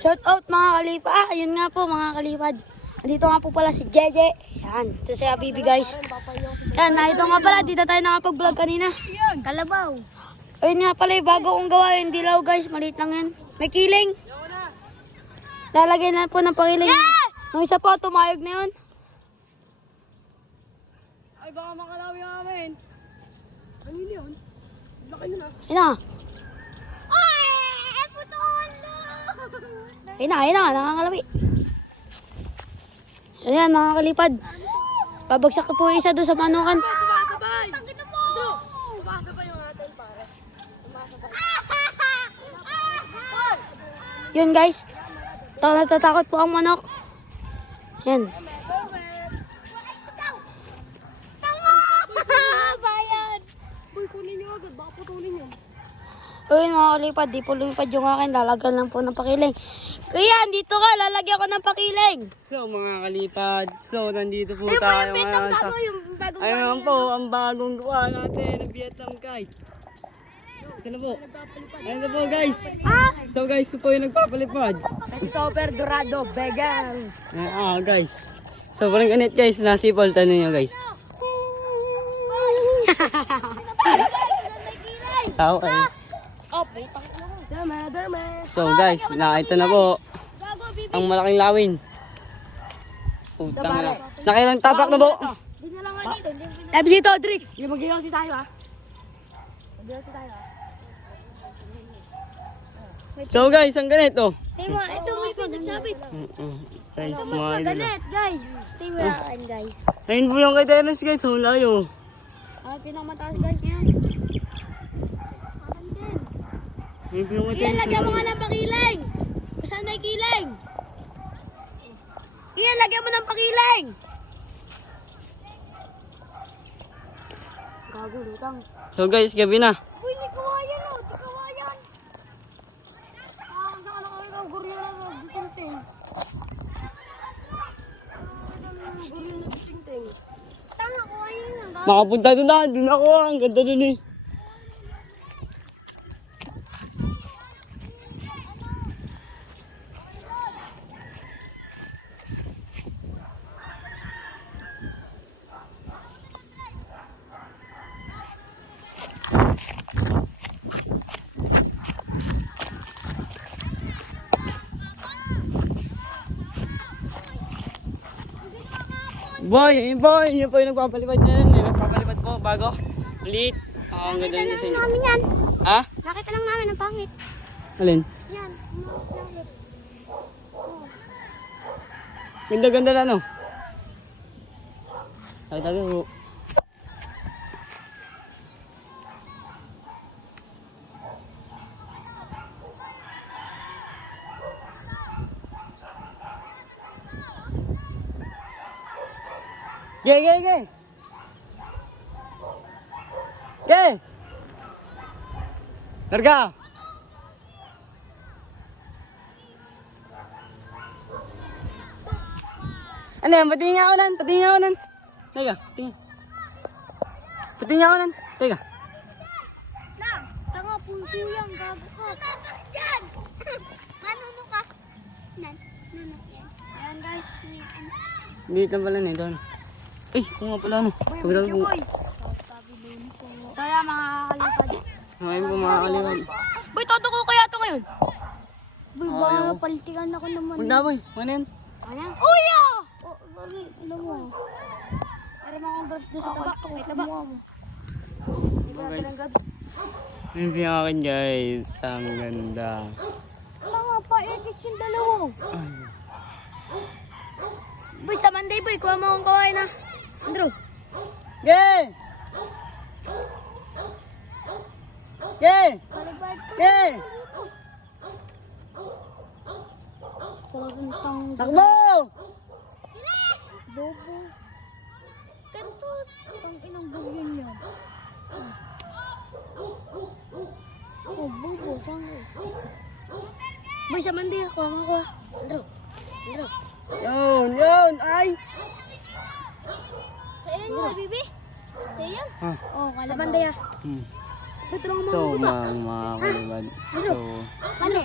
Shout out mga kalipa. Ayun nga po mga kalipad. Andito nga po pala si Jeje. Yan, ito si Habibi guys. Yan, ito nga pala, dito tayo nakapag-vlog kanina. Kalabaw. Ayun nga pala, bago kong gawa yung dilaw guys. Maliit lang yan. May kiling. Lalagyan na po ng pakiling. Nung isa po, tumayog na yun. Ay, baka makalawi namin. Ano yun? Laki na. Ayun na. Ay! Putol! Ayun na, nakakalawi. Ayan mga kalipad. Babagsak po isa doon sa manukan. Sumasabay! Tangina mo! Sumasabay yung atin, pare. Yun guys. Natatakot po ang manok. Yan. Bayan! Boy, kunin nyo agad. Baka putulin yun. Ayun mga kalipad, di po lumipad yung akin. Lalagyan lang po ng pakiling. Kaya, dito ka, lalagyan ko ng pakiling. So, mga kalipad. So, nandito po Ayun po tayo yung Vietnam ngayon sa... gago, yung bagong Ayun po, ang bagong gawa natin ng Vietnam kite. Ito na po. Ayun na po guys. So guys, ito po yung nagpapalipad. Kasi Topper Dorado, vegan. Guys. So parang ganit guys, nasipol. Tanong nyo guys. Tao eh. Oh, putang ina. So guys, nakita na po ang malaking lawin. Putang na. Nakilang tapak na po. Di na lang nga dito. Sabi dito, Drix. Yung mag-iwan si tayo ha. So guys, ang ganito. Tingnan, ito mismo nagsabit. Guys, mga idol. Galit, guys. Tingnan, guys. Ayun po yung kay Terence guys, ang layo. Ah, pinakamataas guys yan. Ayun po yung kay Iyan, Terence. lagyan mo nga ng pakiling. Saan may kiling? Iyan, lagyan mo ng pakiling. Gago, lutang. So guys, gabi na. Uy, may kawayan o. Ito kawayan. Saan ako yung gorilla na gising-ting? Gorilla na gising-ting. Tanga, kawayan na. Makapunta doon na, doon ako. Ang ganda doon eh. Boy, yun po yung nagpapalipad niya. May nagpapalipad po, bago. Ulit. Ang ganda niya sa inyo. Namin yan. Ha? Nakita lang namin ang pangit. Alin? Yan. Ganda-ganda na no? Ay, tabi po. Ge! Larga! Ano yan? Patingin nga ako nan! Teka, patingin. Patingin ako nan! Teka. Lang. Tanga, punso yan. Gago ka. Yan. Manuno ka. Nan. Nuno yan. Ayan guys. Dito pala na doon. Ay, kung nga pala ano. Kabila po. Kaya mga kalipad. Ngayon po mga kaliwan. Boy, todo ko kaya ito ngayon. Boy, Oo, baka ayoko. palitikan ako naman. Huwag na boy. Ano yan? Ayan. Uya! Oh, sorry. Alam mo. Para mga grab doon sa taba. May taba. Ito guys. Yung pinakakin guys. Ang ganda. Tanga pa, edit yung dalawa. Ay. Boy, sa Monday boy, kuha mo akong kawain na. Andrew. Ge! Palibad ka. Ge! Parang pang Takbo! bobo. Ganito. Pang inang bulyon yan. Oh, bobo. Pang Boy, sa Monday, kuha mo ko. Andrew. Yun! Ay! Sa iyo, bibi. Sa iyo? Ah. Oh, Sa Monday ah. Hmm. Boy, tulungan mo So, ako ba? mga kalibad. So, Ano?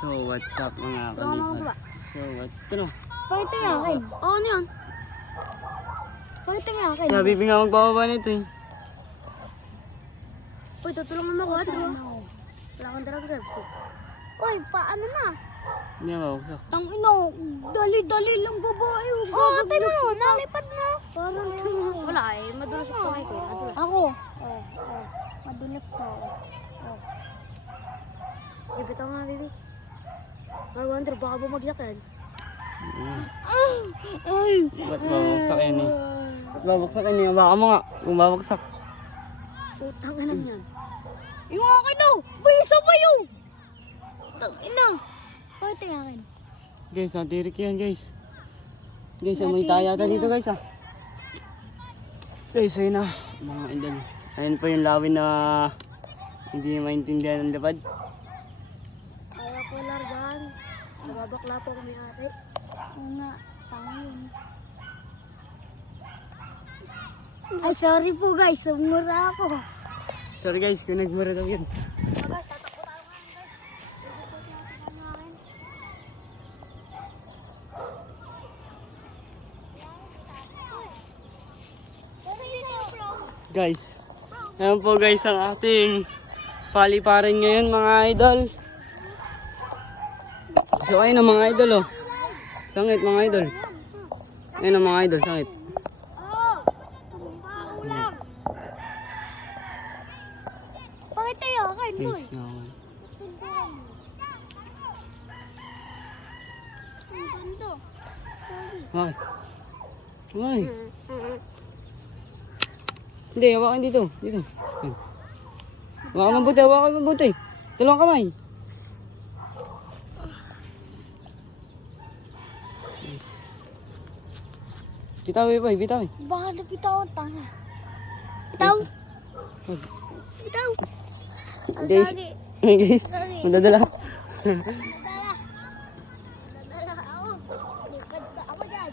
So, what's up mga Tulungan mo kalipad? ba? So, ito na. Pakita nga akin. Oo, ano yun? Pakita nga akin. Si Habibi nga magbababa nito eh. Uy, tutulungan mo ako, ate. Wala kang darag reps. Uy, paano na? Hindi na mabuksak. Ang ino, dali-dali lang babae. Oo, ate mo, nalipad na. Parang wala eh, madulas yung kamay ko. Madulas. Ako. Madulas ko. Bibitaw nga, baby. I wonder, baka bumagyak yan. Ay. Ba't babuksak yan eh? Ba't babuksak yan eh? Baka mo nga, kung babuksak. Utang ka lang yan. Yung akin daw. Bayasa pa yung. Ina. Pakita nga akin. Guys, natirik yan guys. Guys, may taya yata dito guys ah. Guys, ayun na. Mga idol. Ayun po yung lawin na hindi maintindihan ng lapad. Kaya ko largan. Nababakla po kami ate. Una. Tama yun. Ay, sorry po guys. Sumura ako. Sorry guys, kung nagmura daw yun. Guys, tatakbo tayo nga guys. Bibitaw natin ang akin. Guys, ayan po guys ang ating paliparan ngayon mga idol. So ayun ang mga idol oh. Sangit mga idol. Ayun ang mga idol, sangit. Pakita yung akin. Guys, no. Ang ganda. Bakit? Ay. Hindi, hawakan dito. Dito. Ayun. Hawakan mabuti, hawakan mabuti. Dalawang kamay. Bitaw eh, bitaw eh. Baka napitaw ang tanga. Bitaw. Wag. Bitaw. Ang Guys, lagi. guys, madadala. Nadala. Nadala ako. Lipad na ako dyan.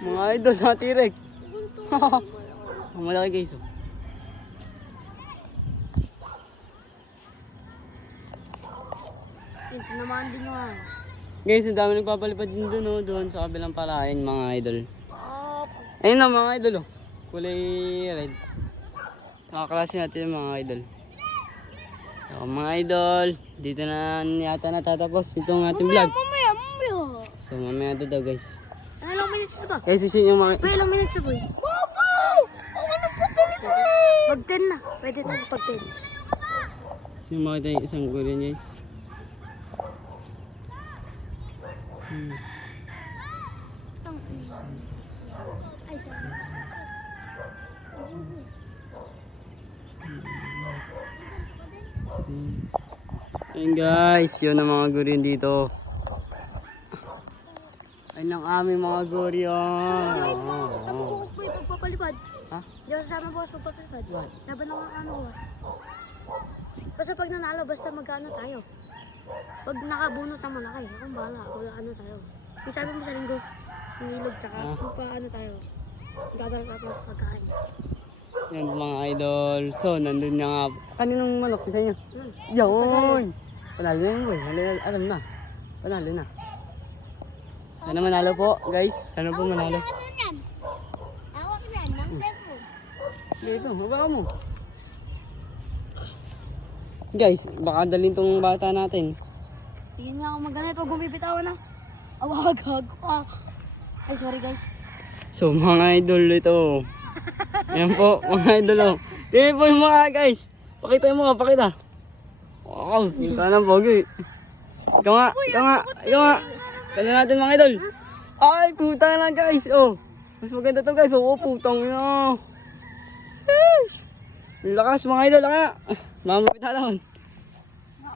Mga idol, natirek. Gunto. Ang malaki guys oh. Yun, tinamaan din yung ano. Guys, ang dami nagpapalipad din doon oh, doon sa kabilang palayan mga idol. Oh, Ayun na mga idol oh. Kulay red. Nakaklase natin yung mga idol. So, mga idol, dito na yata natatapos itong ating vlog. Mamaya. So mamaya ito daw guys. ano ilang minutes na ba? Guys, isin yung mga... Uy, ilang minutes na boy? Baba! Ano po Pag 10 na. Pwede na pag 10. Isin yung mga ito yung isang gulin guys. Ay, sorry. Ayun guys, yun ang mga gurin dito. Ayun ang aming mga gurion. Basta bukas boy, pagpapalipad. Ha? Di ba sasama bukas pagpapalipad? Laban lang ang ano bukas. Basta pag nanalo, basta magkano tayo. Pag nakabunot naman na kayo, akong bahala. Pag ano tayo. Yung sabi mo sa linggo, nilog tsaka ano tayo. Gagawin ka pa pagkain. Yan mga idol. So, nandun na nga. Kaninong manok sa inyo? Hmm. Yun! Panalo na yun boy. Alam na. Panalo na. Sana manalo po guys. Sana po manalo. Ano yan? Hawak yan. Ng cellphone. Dito, baba mo. Guys, baka dalhin tong bata natin. Tingin nga ako maganda pag bumibitawan na. Awag ka. Ay, sorry guys. So, mga idol ito. Ayan po, mga idol. Oh. Tingin po yung mga guys. Pakita mo nga, pakita. Wow, ito na pogi. Ikaw nga, ikaw nga, ikaw nga. Tala natin mga idol. Ay, putang na guys. Oh, mas maganda to guys. Oo, putang na. Yes. Lakas mga idol, nga. Mamapita naman.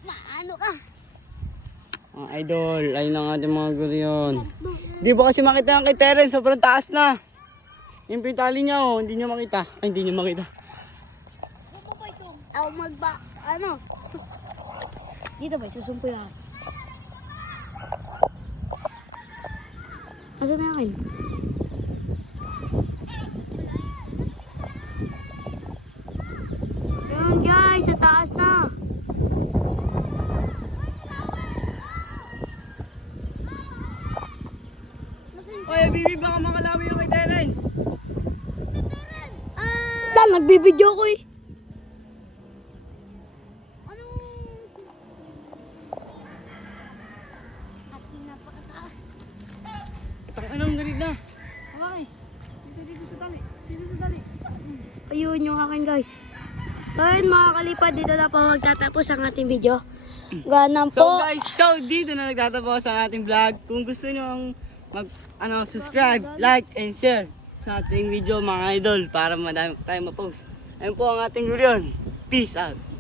Maano ka? Mga idol, ayun ang ating mga gurion. Di ba kasi makita ng kay Terence, sobrang taas na. Yung pitali niya oh, hindi niya makita. Ay, hindi niya makita. Ako ano? Dito ba, susumpo yan. Asa na akin? Ayun guys, sa taas na. Bibi, baka makalawi yung kay Terence. Tal, nagbibideo ko eh. Anong... Ating napakataas. Anong galit na? Kamay. Dito sa tali. Dito sa tali. Ayun yung akin guys. So ayun mga kalipad, dito na po magtatapos ang ating video. Ganun So po. guys, dito na nagtatapos ang ating vlog. Kung gusto nyo subscribe, like, and share sa ating video mga idol para madami tayong ma-post. Ayun po ang ating video. Peace out.